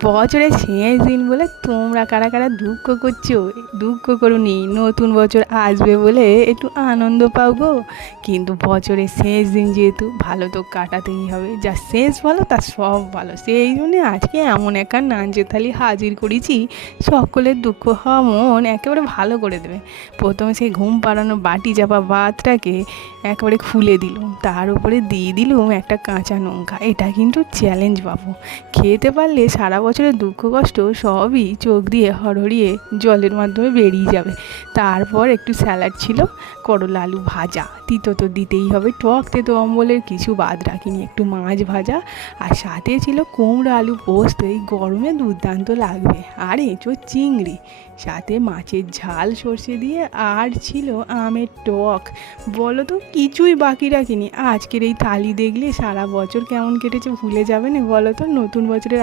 বছরের শেষ দিন বলে তোমরা কারা কারা দুঃখ করছো? দুঃখ করোনি, নতুন বছর আসবে বলে একটু আনন্দ পাও গো। কিন্তু বছরের শেষ দিন যেহেতু ভালো তো কাটাতেই হবে, যা শেষ ভালো তার সব ভালো, সেই জন্যে আজকে এমন একটা নাঞ্চে থালি হাজির করেছি, সকলের দুঃখ হওয়া মন একেবারে ভালো করে দেবে। প্রথমে সেই ঘুম পাড়ানো বাটি চাপা ভাতটাকে একেবারে খুলে দিলুম, তার উপরে দিয়ে দিলুম একটা কাঁচা লঙ্কা। এটা কিন্তু চ্যালেঞ্জ পাবো, খেতে পারলে সারা বছরের দুঃখ কষ্ট সবই চোখ দিয়ে হরহরিয়ে জলের মাধ্যমে বেরিয়ে যাবে। তারপর একটু স্যালাড ছিল, করলা আলু ভাজা, তিতো তো দিতেই হবে, টক তেতো অম্বলের কিছু বাদ রাখিনি, একটু মাছ ভাজা, আর সাথে ছিল কুমড়ো আলু পোস্ত। এই গরমে দুর্দান্ত লাগবে। আর এঁচোড় চিংড়ি, সাথে মাছের ঝাল সর্ষে দিয়ে, আর ছিল আমের টক। বলো তো, কিছুই বাকি রাখিনি। আজকের এই থালি দেখলে সারা বছর কেমন কেটেছে ভুলে যাবে না? বলো তো, নতুন বছরের